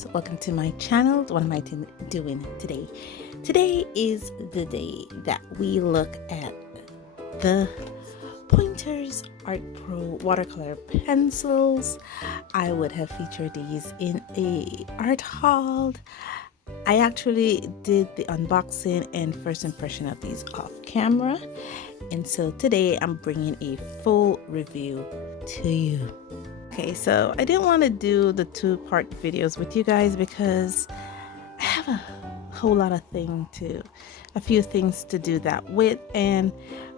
loves, welcome to my channel. What am I doing today? Today is the day that we look at the Pointer's Art Pro watercolor pencils. I would have featured these in a art haul. I actually did the unboxing and first impression of these off camera, and so today I'm bringing a full review to you. Okay, so I didn't want to do the two-part videos with you guys because I have a whole lot of a few things to do that with, and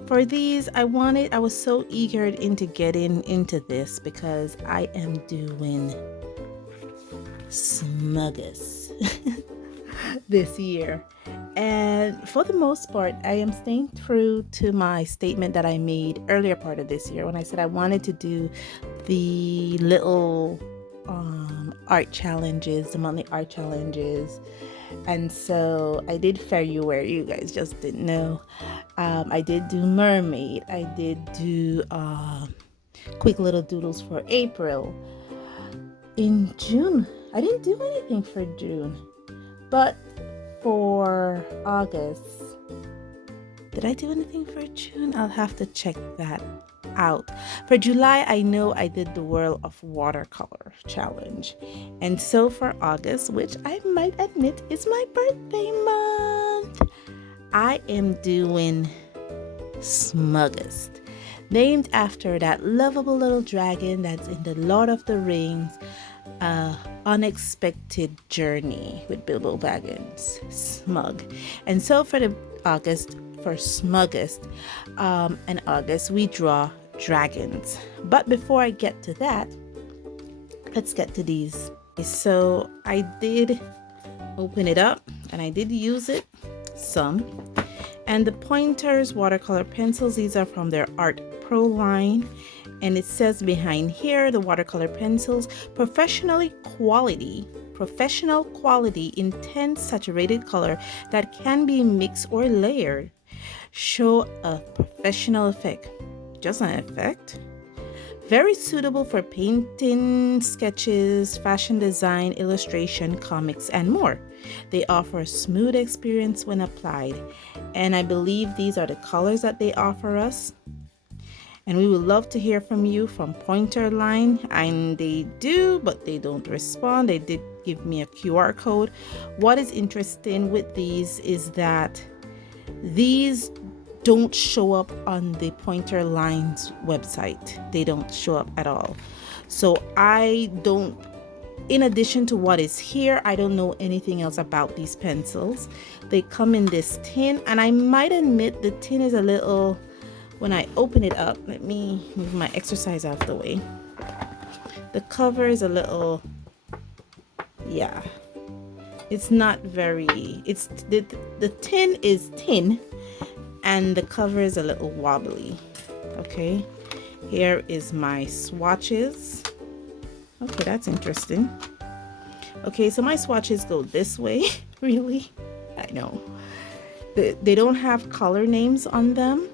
for these I was so eager into getting into this because I am doing Smuggers this year, and for the most part I am staying true to my statement that I made earlier part of this year when I said I wanted to do the little art challenges, the monthly art challenges. And so I did February, you guys just didn't know. I did do mermaid, I did do quick little doodles for April. In June I didn't do anything for June, but for August, did I do anything for June? I'll have to check that out. For July, I know I did the World of Watercolor challenge. And so for August, which I might admit is my birthday month, I am doing Smuggers, named after that lovable little dragon that's in the Lord of the Rings, Unexpected Journey with Bilbo Baggins, Smug. And so for Smuggers in August, we draw dragons. But before I get to that, let's get to these. So I did open it up and I did use it some. And the Pointer's watercolor pencils, these are from their Art Pro line, and it says behind here, the watercolor pencils, professional quality, intense saturated color that can be mixed or layered, show a professional effect. Just an effect. Very suitable for painting, sketches, fashion design, illustration, comics, and more. They offer a smooth experience when applied, and I believe these are the colors that they offer us. And we would love to hear from you from Pointer line, and they do, but they don't respond. They did give me a QR code. What is interesting with these is that these don't show up on the Pointer line's website. They don't show up at all. So in addition to what is here, I don't know anything else about these pencils. They come in this tin, and I might admit the tin is a little, when I open it up, let me move my exercise out of the way. The cover is a little, yeah, it's not very, the tin is tin, and the cover is a little wobbly. Okay, here is my swatches. Okay, that's interesting. Okay, so my swatches go this way. Really, I know they don't have color names on them.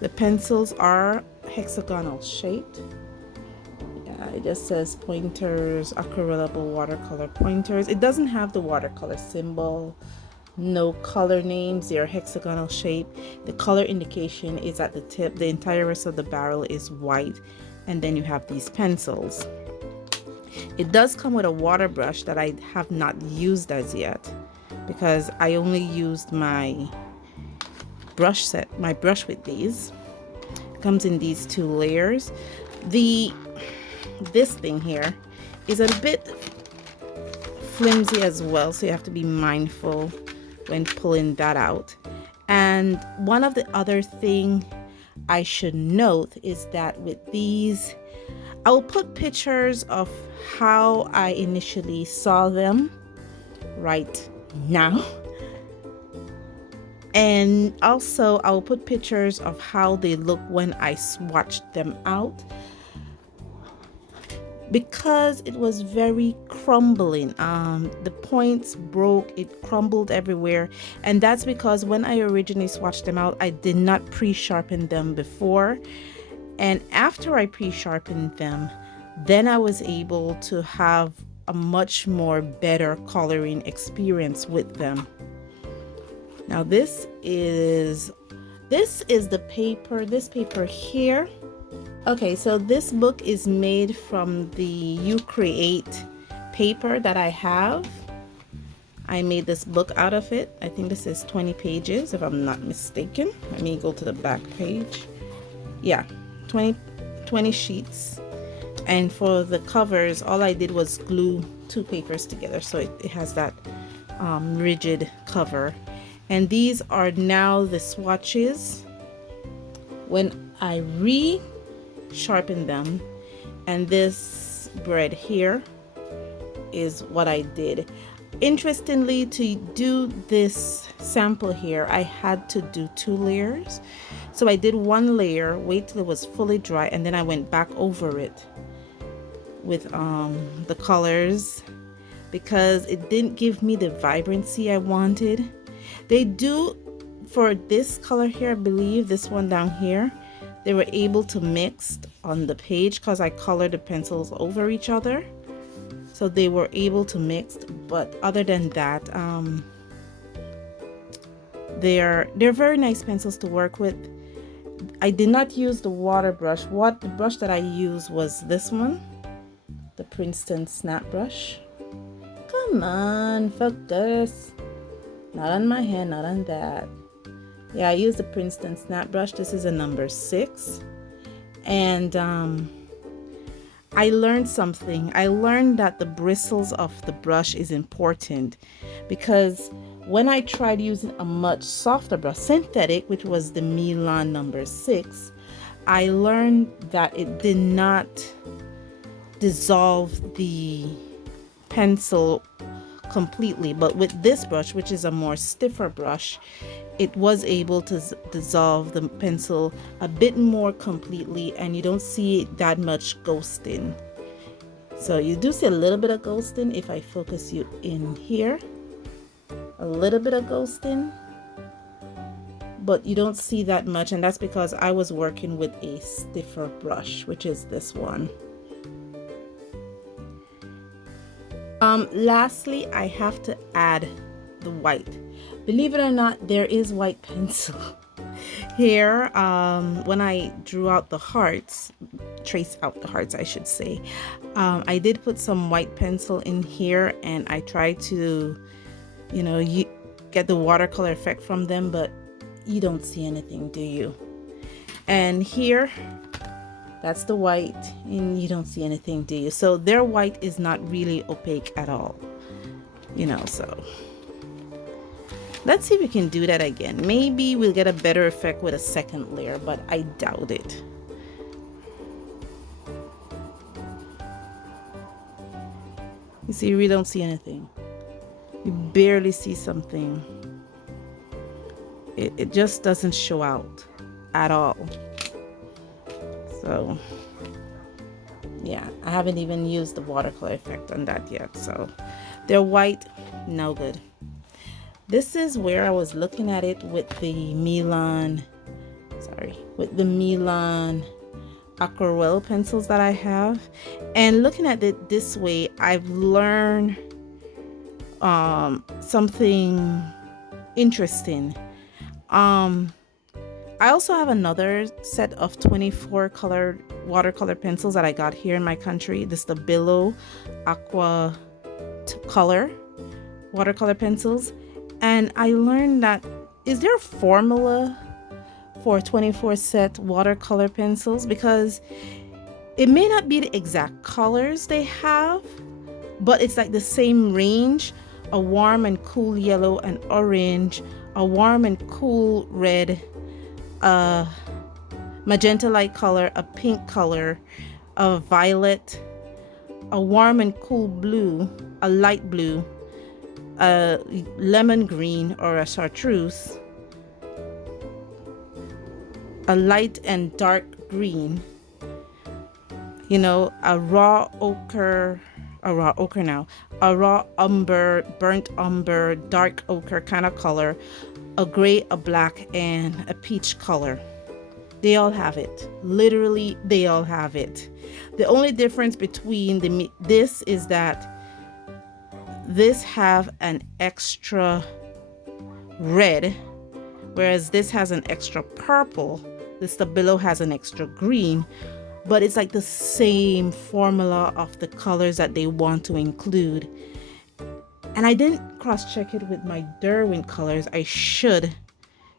The pencils are hexagonal shaped. Yeah, it just says Pointer's Acrylic Watercolor Pointers. It doesn't have the watercolor symbol. No color names. They are hexagonal shape. The color indication is at the tip. The entire rest of the barrel is white, and then you have these pencils. It does come with a water brush that I have not used as yet because I only used my brush with these. It comes in these two layers. This thing here is a bit flimsy as well, so you have to be mindful when pulling that out. And one of the other thing I should note is that with these, I will put pictures of how I initially saw them right now, and also I will put pictures of how they look when I swatched them out, because it was very crumbling. The points broke, it crumbled everywhere, and that's because when I originally swatched them out, I did not pre-sharpen them before, and after I pre-sharpened them, then I was able to have a much more better coloring experience with them. Now this is the paper, this paper here. Okay, so this book is made from the You Create paper that I have. I made this book out of it. I think this is 20 pages if I'm not mistaken. Let me go to the back page. Yeah, 20 sheets. And for the covers, all I did was glue 2 papers together, so it has that rigid cover. And these are now the swatches when I re-sharpen them. And this bread here is what I did. Interestingly, to do this sample here, I had to do 2 layers. So I did 1 layer, wait till it was fully dry, and then I went back over it with the colors because it didn't give me the vibrancy I wanted. They do for this color here, I believe this one down here, they were able to mix on the page because I colored the pencils over each other. So they were able to mix, but other than that, they're very nice pencils to work with. I did not use the water brush. The brush that I used was this one, the Princeton Snap Brush. Come on, focus. Not on my hand, not on that. Yeah, I used the Princeton Snap Brush. This is a number 6. And I learned something. I learned that the bristles of the brush is important because when I tried using a much softer brush, synthetic, which was the Milan number 6, I learned that it did not dissolve the pencil completely. But with this brush, which is a more stiffer brush, it was able to dissolve the pencil a bit more completely, and you don't see that much ghosting. So you do see a little bit of ghosting if I focus you in here. A little bit of ghosting, but you don't see that much, and that's because I was working with a stiffer brush, which is this one. Lastly, I have to add the white. Believe it or not, there is white pencil here. When I drew out the hearts, trace out the hearts I should say, I did put some white pencil in here, and I tried to, you get the watercolor effect from them, but you don't see anything, do you? And here, that's the white, and you don't see anything, do you? So their white is not really opaque at all, so let's see if we can do that again. Maybe we'll get a better effect with a second layer, but I doubt it. You see, you really don't see anything. You barely see something. It just doesn't show out at all. So yeah, I haven't even used the watercolor effect on that yet. So they're white, no good. This is where I was looking at it with the Milan aquarelle pencils that I have, and looking at it this way, I've learned something interesting. I also have another set of 24 colored watercolor pencils that I got here in my country. This is the Billow Aqua Color watercolor pencils. And I learned that, is there a formula for 24 set watercolor pencils? Because it may not be the exact colors they have, but it's like the same range: a warm and cool yellow and orange, a warm and cool red, a magenta light color, a pink color, a violet, a warm and cool blue, a light blue, a lemon green or a chartreuse, a light and dark green, a raw umber, burnt umber, dark ochre kind of color, a gray, a black, and a peach color. They all have it. Literally, they all have it. The only difference between this is that this have an extra red, whereas this has an extra purple. The Stabilo has an extra green, but it's like the same formula of the colors that they want to include. And I didn't cross-check it with my Derwent colors. I should,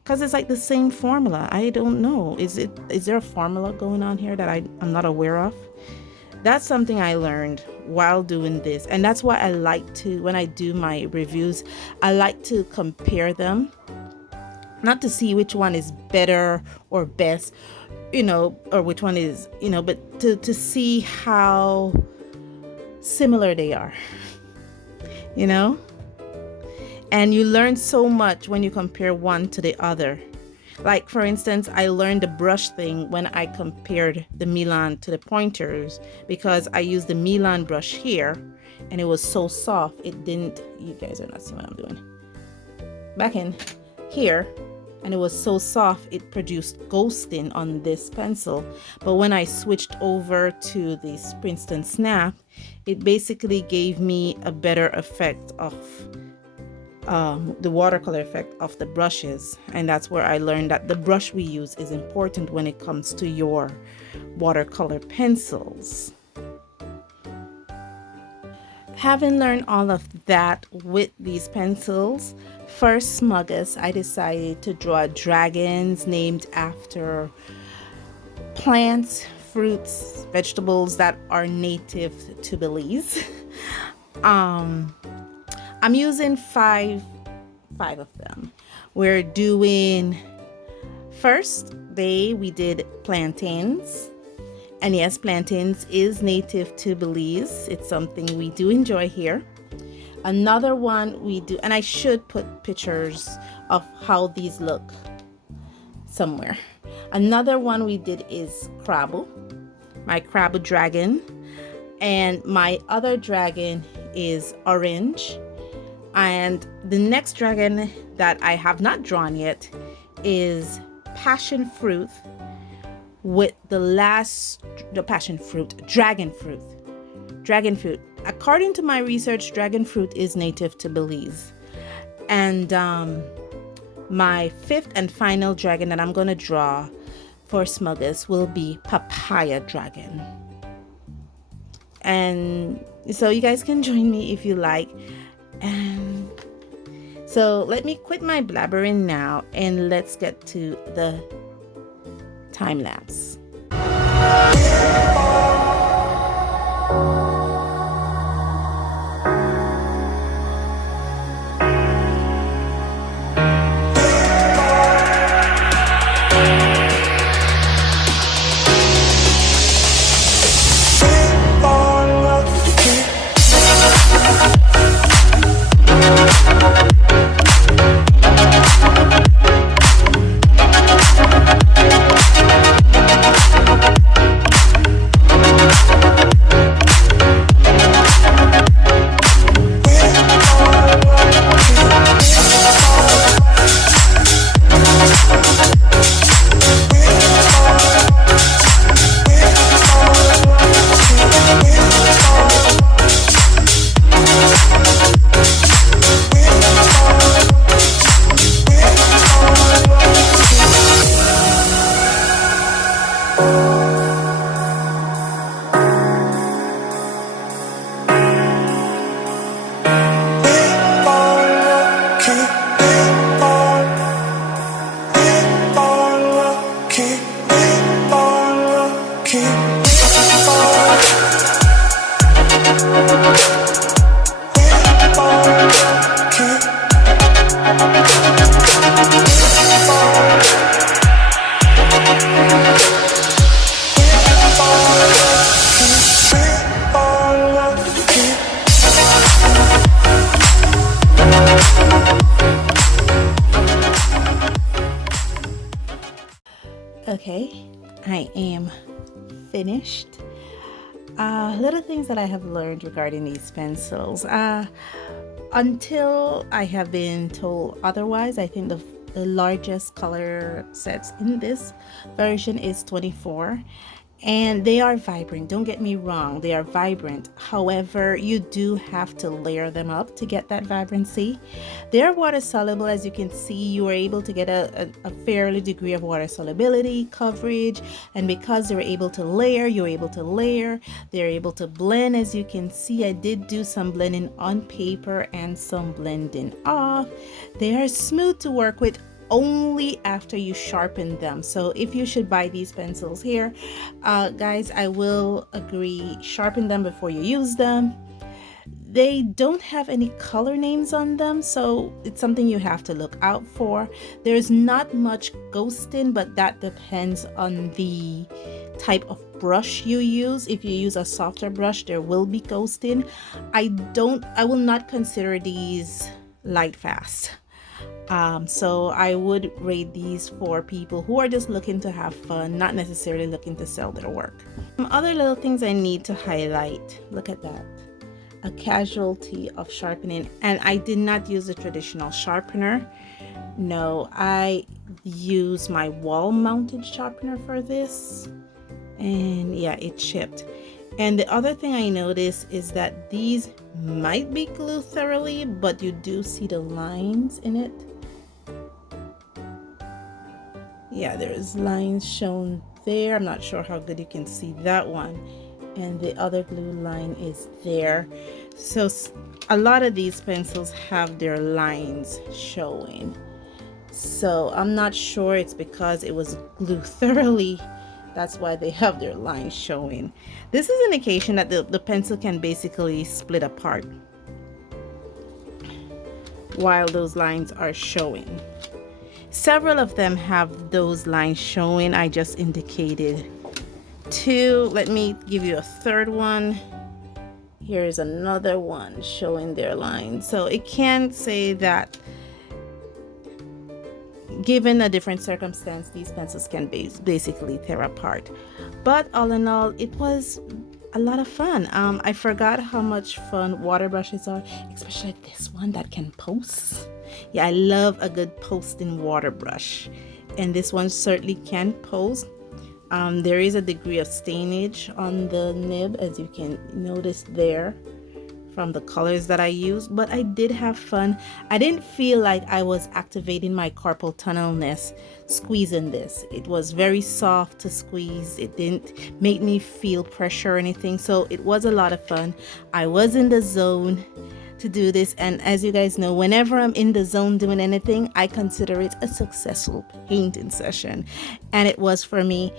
because it's like the same formula. I don't know. Is there a formula going on here that I'm not aware of? That's something I learned while doing this. And that's why I like to, when I do my reviews, I like to compare them. Not to see which one is better or best, or which one is, but to see how similar they are, And you learn so much when you compare one to the other. Like, for instance, I learned the brush thing when I compared the Milan to the pointers, because I used the Milan brush here and it was so soft. It didn't, you guys are not seeing what I'm doing. Back in here, and it was so soft, it produced ghosting on this pencil. But when I switched over to the Princeton Snap, it basically gave me a better effect of the watercolor effect of the brushes. And that's where I learned that the brush we use is important when it comes to your watercolor pencils. Having learned all of that with these pencils, for Smuggus, I decided to draw dragons named after plants, fruits, vegetables that are native to Belize. I'm using five of them. We're doing, first day we did plantains. And yes, plantains is native to Belize. It's something we do enjoy here. Another one we do, and I should put pictures of how these look somewhere. Another one we did is crabble, my crabble dragon. And my other dragon is orange. And the next dragon that I have not drawn yet is passion fruit, with the passion fruit, dragon fruit. According to my research, dragon fruit is native to Belize. And my fifth and final dragon that I'm going to draw for Smuggus will be papaya dragon. And so you guys can join me if you like. And so let me quit my blabbering now and let's get to the time lapse. Okay, I am finished. Little things that I have learned regarding these pencils. Until I have been told otherwise, I think the The largest color sets in this version is 24, and they are vibrant. Don't get me wrong, they are vibrant. However, you do have to layer them up to get that vibrancy. They're water soluble. As you can see, you are able to get a fairly degree of water solubility, coverage, and because they're able to layer, you're able to layer. They're able to blend. As you can see, I did do some blending on paper and some blending off. They are smooth to work with only after you sharpen them. So if you should buy these pencils here, guys, I will agree, sharpen them before you use them. They don't have any color names on them, so it's something you have to look out for. There's not much ghosting, but that depends on the type of brush you use. If you use a softer brush, there will be ghosting. I will not consider these light fast. So I would rate these for people who are just looking to have fun, not necessarily looking to sell their work. Some other little things I need to highlight. Look at that. A casualty of sharpening, and I did not use a traditional sharpener. No, I use my wall mounted sharpener for this, and yeah, it chipped. And the other thing I noticed is that these might be glued thoroughly, but you do see the lines in it. Yeah, there's lines shown there. I'm not sure how good you can see that one. And the other glue line is there. So a lot of these pencils have their lines showing. So I'm not sure it's because it was glued thoroughly. That's why they have their lines showing. This is an indication that the pencil can basically split apart while those lines are showing. Several of them have those lines showing. I just indicated two. Let me give you a third one. Here is another one showing their lines. So it can say that given a different circumstance, these pencils can basically tear apart. But all in all, it was a lot of fun. I forgot how much fun water brushes are, especially this one that can pose. Yeah, I love a good posting water brush, and this one certainly can pose. There is a degree of stainage on the nib, as you can notice there from the colors that I used, but I did have fun. I didn't feel like I was activating my carpal tunnelness squeezing this. It was very soft to squeeze. It didn't make me feel pressure or anything, so it was a lot of fun. I was in the zone to do this, and as you guys know, whenever I'm in the zone doing anything, I consider it a successful painting session, and it was for me.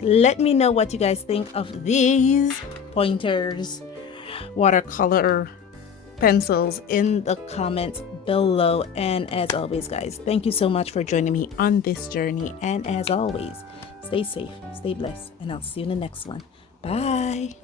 Let me know what you guys think of these Pointers watercolor pencils in the comments below. And as always, guys, thank you so much for joining me on this journey, and as always, stay safe, stay blessed, and I'll see you in the next one. Bye.